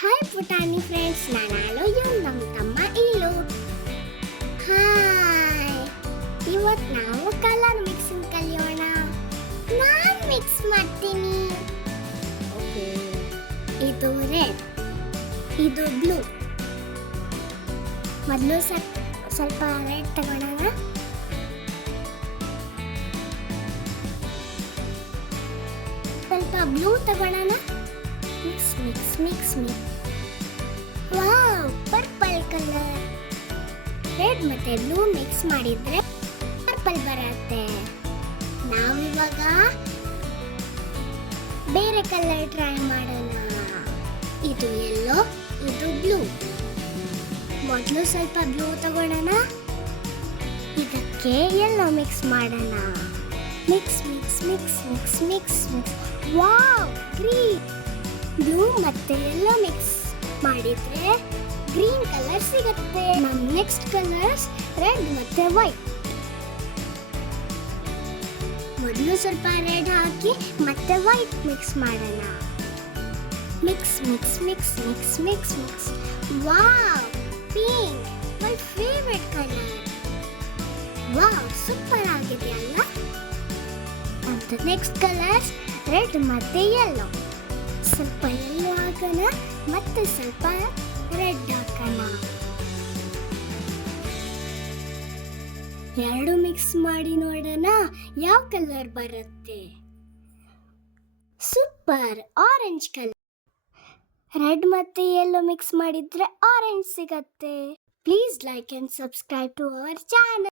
Hi ಪುಟಾಣಿ friends, ನಾನು ಆಲೋಯು, ನಮ್ಮ ತಮ್ಮ ಇಲ್ಲು. ಹಾಯ್, ಇವತ್ತು ನಾವು ಕಲರ್ ಮಿಕ್ಸಿಂಗ್ ಕಲಿಯೋಣ. ನಾನು ಮಿಕ್ಸ್ ಮಾಡ್ತೀನಿ. ಓಕೆ, ಇದು ರೆಡ್, ಇದು ಬ್ಲೂ. ಮೊದಲು ಸ್ವಲ್ಪ ರೆಡ್ ತಗೊಳ್ಳೋಣ. ಸ್ವಲ್ಪ ಬ್ಲೂ ತಗೊಳ್ಳೋಣ. Mix mix mix mix. Wow, purple colour. Red ಮತ್ತೆ ಬ್ಲೂ ಮಿಕ್ಸ್ ಮಾಡಿದ್ರೆ ಪರ್ಪಲ್ ಬರುತ್ತೆ. ನಾವಿವಾಗ ಬೇರೆ ಕಲರ್ ಟ್ರೈ ಮಾಡೋಣ. ಇದು ಯೆಲ್ಲೋ, ಇದು ಬ್ಲೂ. ಮೊದಲು ಸ್ವಲ್ಪ ಬ್ಲೂ ತಗೊಳ್ಳೋಣ. ಇದಕ್ಕೆ ಯೆಲ್ಲೋ ಮಿಕ್ಸ್ ಮಾಡೋಣ. Mix mix mix mix mix mix. Wow, green. Blue ಮತ್ತೆ ಯೆಲ್ಲೋ ಮಿಕ್ಸ್ ಮಾಡಿದ್ರೆ ಗ್ರೀನ್ ಕಲರ್ ಸಿಗುತ್ತೆ. ನಮ್ಮ ನೆಕ್ಸ್ಟ್ ಕಲರ್ಸ್ ರೆಡ್ ಮತ್ತೆ ವೈಟ್. ಮೊದಲು ಸ್ವಲ್ಪ ರೆಡ್ ಹಾಕಿ ಮತ್ತೆ ವೈಟ್ ಮಿಕ್ಸ್ ಮಾಡೋಣ. Mix mix mix mix mix mix. Wow, pink, ಮೈ ಫೇವರೆಟ್ ಕಲರ್. ವಾವ್, ಸೂಪರ್ ಆಗಿದೆ ಅಲ್ಲ? ಅಂತ ನೆಕ್ಸ್ಟ್ ಕಲರ್ಸ್ ರೆಡ್ ಮತ್ತೆ ಯೆಲ್ಲೋ. ಸ್ವಲ್ಪ ಯೆಲ್ಲೋ ಹಾಕೋಣ ಮತ್ತೆ ಸ್ವಲ್ಪ ರೆಡ್ ಹಾಕೋಣ. ಎರಡು ಮಿಕ್ಸ್ ಮಾಡಿ ನೋಡೋಣ ಯಾವ ಕಲರ್ ಬರುತ್ತೆ. Super, orange colour. ರೆಡ್ ಮತ್ತೆ ಯೆಲ್ಲೋ ಮಿಕ್ಸ್ ಮಾಡಿದ್ರೆ ಆರೆಂಜ್ ಸಿಗತ್ತೆ. Please like and subscribe to our channel.